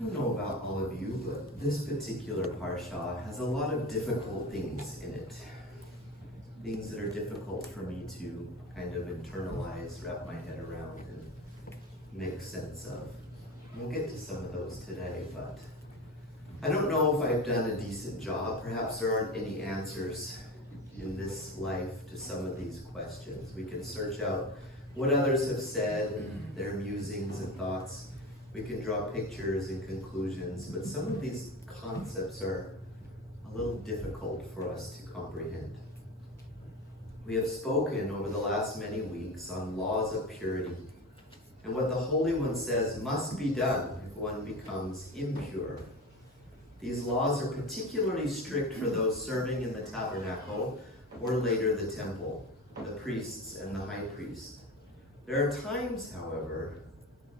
I don't know about all of you, but this particular parsha has a lot of difficult things in it. Things that are difficult for me to kind of internalize, wrap my head around, and make sense of. We'll get to some of those today, but I don't know if I've done a decent job. Perhaps there aren't any answers in this life to some of these questions. We can search out what others have said, their musings and thoughts. We can draw pictures and conclusions, but some of these concepts are a little difficult for us to comprehend. We have spoken over the last many weeks on laws of purity and what the Holy One says must be done if one becomes impure. These laws are particularly strict for those serving in the tabernacle or later the temple, the priests and the high priest. There are times, however,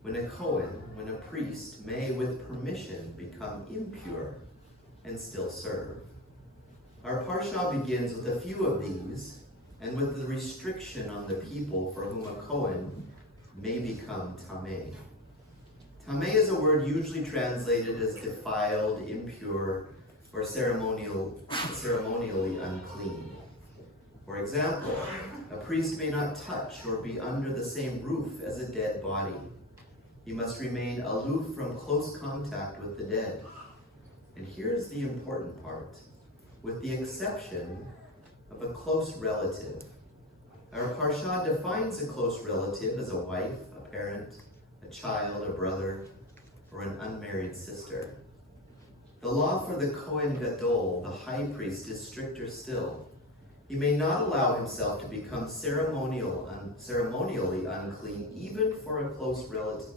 when a Kohen, when a priest, may with permission become impure and still serve. Our parsha begins with a few of these and with the restriction on the people for whom a Kohen may become tameh. Tameh is a word usually translated as defiled, impure, or ceremonially unclean. For example, a priest may not touch or be under the same roof as a dead body. He must remain aloof from close contact with the dead. And here's the important part. With the exception of a close relative. Our parsha defines a close relative as a wife, a parent, a child, a brother, or an unmarried sister. The law for the Kohen Gadol, the high priest, is stricter still. He may not allow himself to become ceremonially unclean, even for a close relative.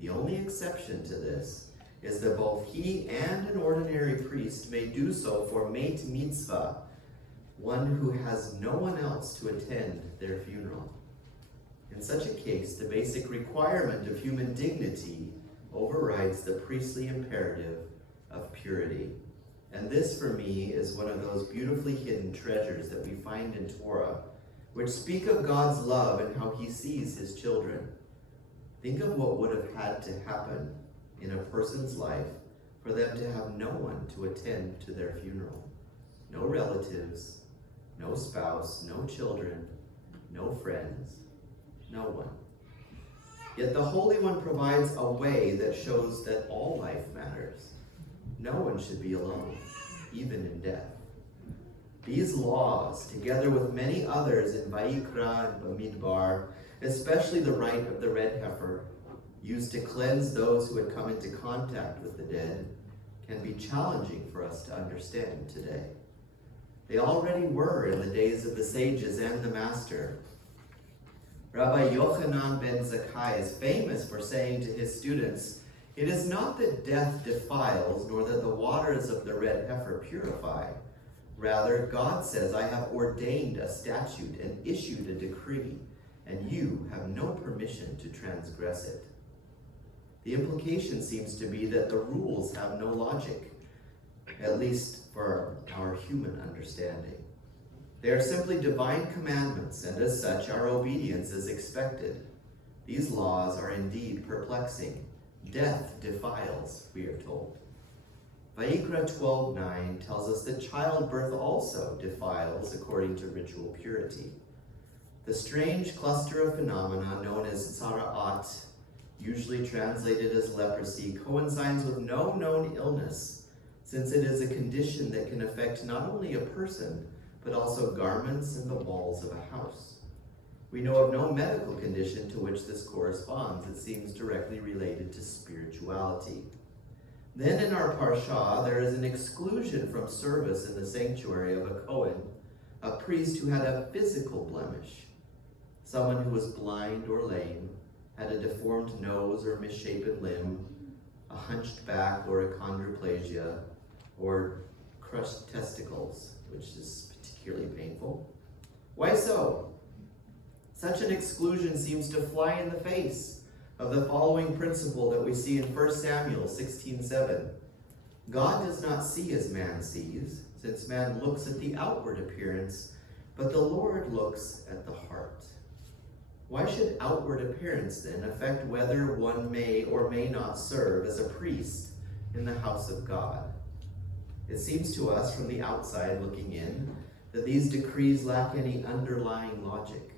The only exception to this is that both he and an ordinary priest may do so for mate mitzvah, one who has no one else to attend their funeral. In such a case, the basic requirement of human dignity overrides the priestly imperative of purity. And this, for me, is one of those beautifully hidden treasures that we find in Torah, which speak of God's love and how he sees his children. Think of what would have had to happen in a person's life for them to have no one to attend to their funeral. No relatives, no spouse, no children, no friends, no one. Yet the Holy One provides a way that shows that all life matters. No one should be alone, even in death. These laws, together with many others in Vayikra and Bamidbar, especially the rite of the red heifer, used to cleanse those who had come into contact with the dead, can be challenging for us to understand today. They already were in the days of the sages and the Master. Rabbi Yochanan ben Zakkai is famous for saying to his students, "It is not that death defiles, nor that the waters of the red heifer purify. Rather, God says, I have ordained a statute and issued a decree, and you have no permission to transgress it." The implication seems to be that the rules have no logic, at least for our human understanding. They are simply divine commandments, and as such, our obedience is expected. These laws are indeed perplexing. Death defiles, we are told. Vayikra 12:9 tells us that childbirth also defiles according to ritual purity. The strange cluster of phenomena known as tzara'at, usually translated as leprosy, coincides with no known illness, since it is a condition that can affect not only a person, but also garments and the walls of a house. We know of no medical condition to which this corresponds. It seems directly related to spirituality. Then in our parsha, there is an exclusion from service in the sanctuary of a Kohen, a priest who had a physical blemish, someone who was blind or lame, had a deformed nose or misshapen limb, a hunched back or achondroplasia, or crushed testicles, which is particularly painful. Why so? Such an exclusion seems to fly in the face of the following principle that we see in 1 Samuel 16:7. God does not see as man sees, since man looks at the outward appearance, but the Lord looks at the heart. Why should outward appearance then affect whether one may or may not serve as a priest in the house of God? It seems to us from the outside looking in that these decrees lack any underlying logic.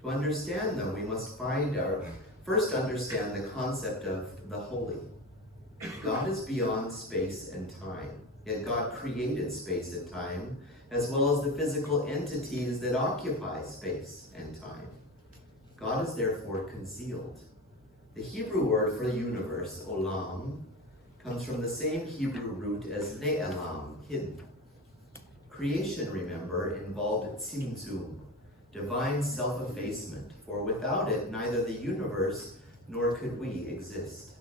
To understand them, we must first understand the concept of the holy. God is beyond space and time, yet God created space and time, as well as the physical entities that occupy space and time. God is therefore concealed. The Hebrew word for the universe, olam, comes from the same Hebrew root as ne'elam, hidden. Creation, remember, involved tzimtzum, divine self-effacement, for without it, neither the universe nor could we exist.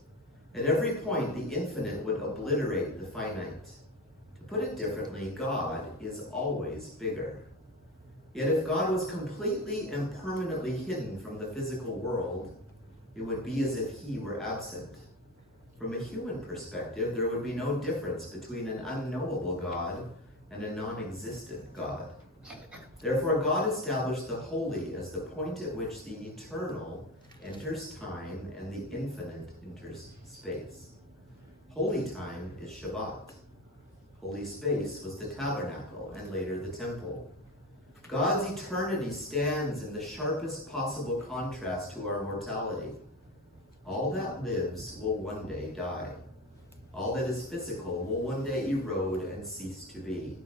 At every point, the infinite would obliterate the finite. To put it differently, God is always bigger. Yet if God was completely and permanently hidden from the physical world, it would be as if he were absent. From a human perspective, there would be no difference between an unknowable God and a non-existent God. Therefore, God established the holy as the point at which the eternal enters time and the infinite enters space. Holy time is Shabbat. Holy space was the tabernacle and later the temple. God's eternity stands in the sharpest possible contrast to our mortality. All that lives will one day die. All that is physical will one day erode and cease to be.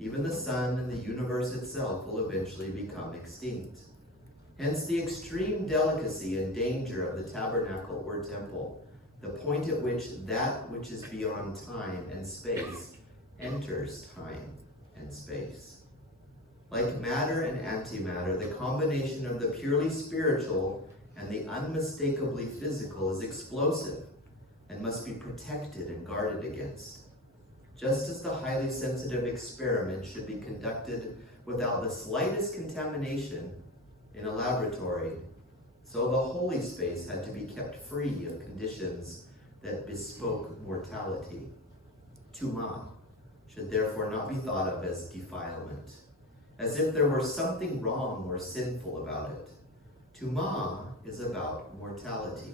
Even the sun and the universe itself will eventually become extinct. Hence the extreme delicacy and danger of the tabernacle or temple, the point at which that which is beyond time and space enters time and space. Like matter and antimatter, the combination of the purely spiritual and the unmistakably physical is explosive and must be protected and guarded against. Just as the highly sensitive experiment should be conducted without the slightest contamination in a laboratory, so the holy space had to be kept free of conditions that bespoke mortality. Tumah should therefore not be thought of as defilement, as if there were something wrong or sinful about it. Tumah is about mortality.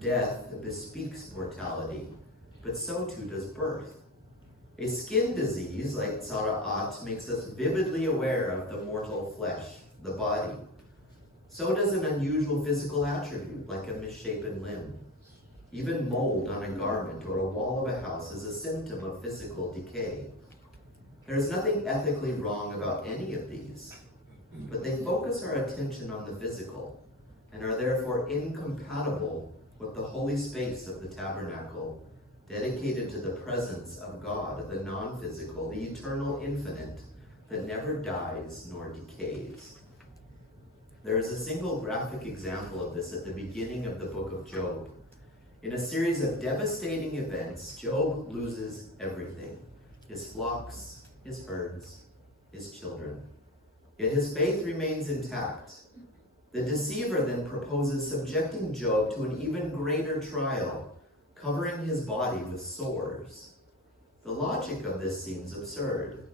Death bespeaks mortality, but so too does birth. A skin disease like tzara'at makes us vividly aware of the mortal flesh, the body. So does an unusual physical attribute like a misshapen limb. Even mold on a garment or a wall of a house is a symptom of physical decay. There is nothing ethically wrong about any of these, but they focus our attention on the physical and are therefore incompatible with the holy space of the tabernacle, dedicated to the presence of God, the non-physical, the eternal infinite that never dies nor decays. There is a single graphic example of this at the beginning of the book of Job. In a series of devastating events, Job loses everything: his flocks, his herds, his children. Yet his faith remains intact. The deceiver then proposes subjecting Job to an even greater trial, covering his body with sores. The logic of this seems absurd.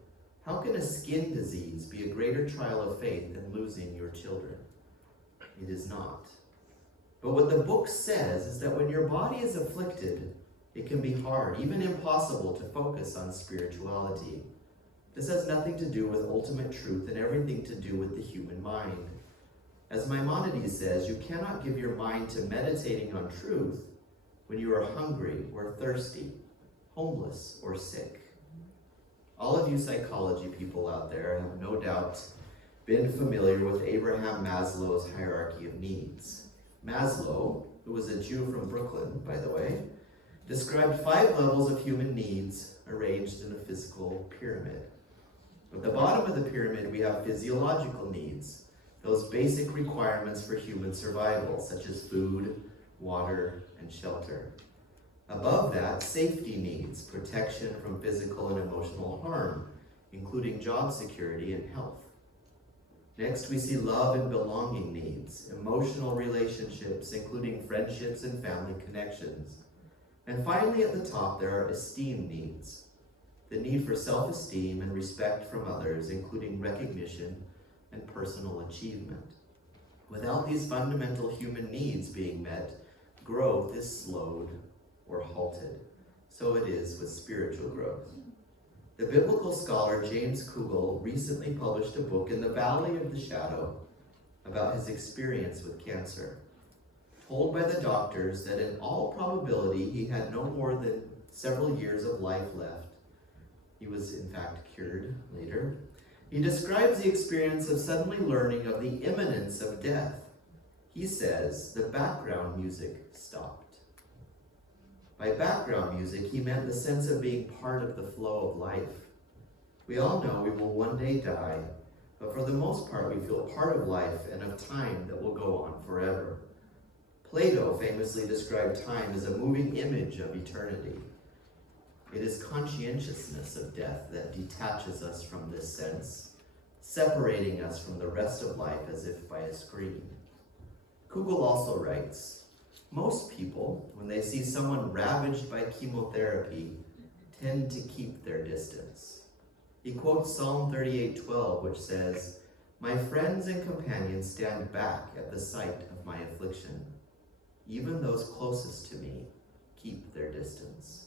How can a skin disease be a greater trial of faith than losing your children? It is not. But what the book says is that when your body is afflicted, it can be hard, even impossible, to focus on spirituality. This has nothing to do with ultimate truth and everything to do with the human mind. As Maimonides says, you cannot give your mind to meditating on truth when you are hungry or thirsty, homeless or sick. All of you psychology people out there have no doubt been familiar with Abraham Maslow's hierarchy of needs. Maslow, who was a Jew from Brooklyn, by the way, described 5 levels of human needs arranged in a physical pyramid. At the bottom of the pyramid, we have physiological needs, those basic requirements for human survival, such as food, water, and shelter. Above that, safety needs, protection from physical and emotional harm, including job security and health. Next, we see love and belonging needs, emotional relationships, including friendships and family connections. And finally, at the top, there are esteem needs, the need for self-esteem and respect from others, including recognition and personal achievement. Without these fundamental human needs being met, growth is slowed or halted. So it is with spiritual growth. The biblical scholar James Kugel recently published a book in the Valley of the Shadow about his experience with cancer. Told by the doctors that in all probability he had no more than several years of life left. He was in fact cured later. He describes the experience of suddenly learning of the imminence of death. He says the background music stopped. By background music, he meant the sense of being part of the flow of life. We all know we will one day die, but for the most part we feel part of life and of time that will go on forever. Plato famously described time as a moving image of eternity. It is conscientiousness of death that detaches us from this sense, separating us from the rest of life as if by a screen. Kugel also writes, most people, when they see someone ravaged by chemotherapy, tend to keep their distance. He quotes Psalm 38:12, which says, "My friends and companions stand back at the sight of my affliction. Even those closest to me keep their distance."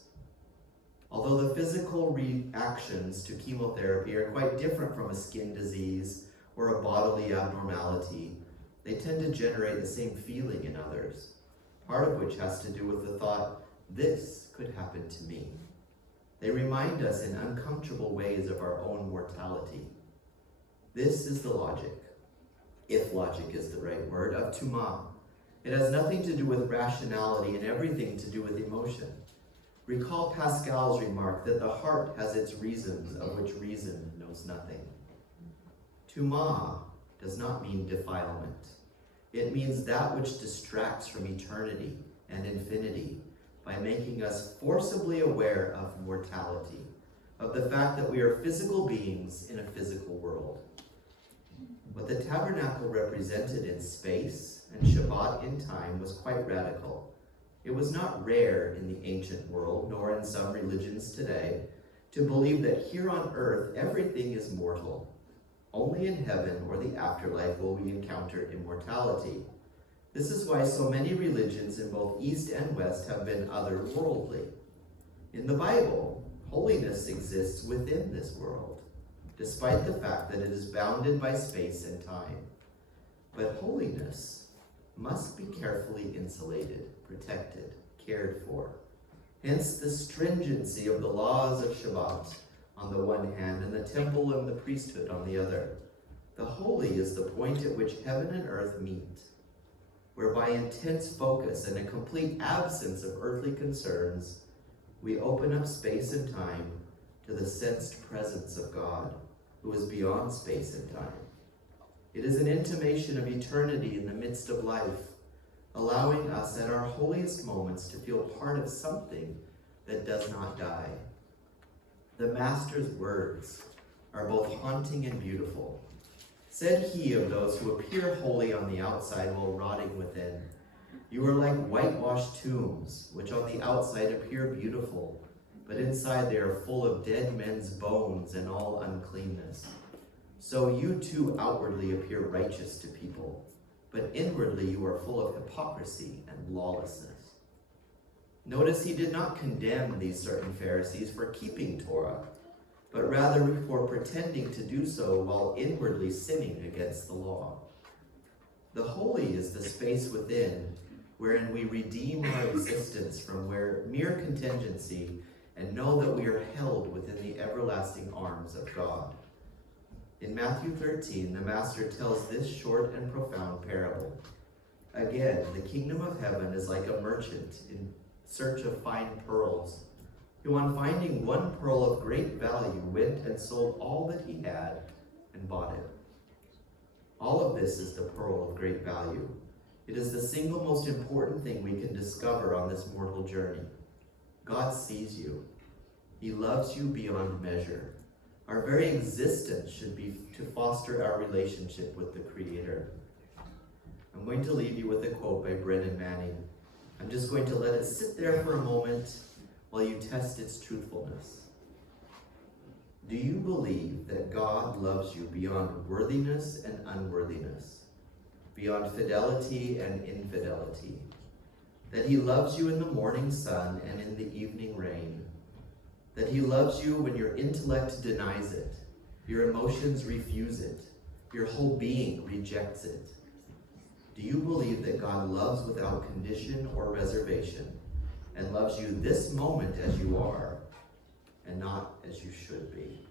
Although the physical reactions to chemotherapy are quite different from a skin disease or a bodily abnormality, they tend to generate the same feeling in others, part of which has to do with the thought, this could happen to me. They remind us in uncomfortable ways of our own mortality. This is the logic, if logic is the right word, of Tuma. It has nothing to do with rationality and everything to do with emotion. Recall Pascal's remark that the heart has its reasons of which reason knows nothing. Tuma does not mean defilement. It means that which distracts from eternity and infinity by making us forcibly aware of mortality, of the fact that we are physical beings in a physical world. What the tabernacle represented in space and Shabbat in time was quite radical. It was not rare in the ancient world, nor in some religions today, to believe that here on earth everything is mortal. Only in heaven or the afterlife will we encounter immortality. This is why so many religions in both East and West have been otherworldly. In the Bible, holiness exists within this world, despite the fact that it is bounded by space and time. But holiness must be carefully insulated, protected, cared for. Hence the stringency of the laws of Shabbat on the one hand and the temple and the priesthood on the other. The holy is the point at which heaven and earth meet, where by intense focus and a complete absence of earthly concerns, we open up space and time to the sensed presence of God, who is beyond space and time. It is an intimation of eternity in the midst of life, allowing us at our holiest moments to feel part of something that does not die. The Master's words are both haunting and beautiful. Said he of those who appear holy on the outside while rotting within, "You are like whitewashed tombs, which on the outside appear beautiful, but inside they are full of dead men's bones and all uncleanness. So you too outwardly appear righteous to people, but inwardly you are full of hypocrisy and lawlessness." Notice he did not condemn these certain Pharisees for keeping Torah, but rather for pretending to do so while inwardly sinning against the law. The holy is the space within, wherein we redeem our existence from mere contingency and know that we are held within the everlasting arms of God. In Matthew 13, the Master tells this short and profound parable. Again, the kingdom of heaven is like a merchant in search of fine pearls, who on finding one pearl of great value went and sold all that he had and bought it. All of this is the pearl of great value. It is the single most important thing we can discover on this mortal journey. God sees you. He loves you beyond measure. Our very existence should be to foster our relationship with the Creator. I'm going to leave you with a quote by Brennan Manning. I'm just going to let it sit there for a moment while you test its truthfulness. Do you believe that God loves you beyond worthiness and unworthiness? beyond fidelity and infidelity, that he loves you in the morning sun and in the evening rain, that he loves you when your intellect denies it, your emotions refuse it, your whole being rejects it. Do you believe that God loves without condition or reservation and loves you this moment as you are and not as you should be?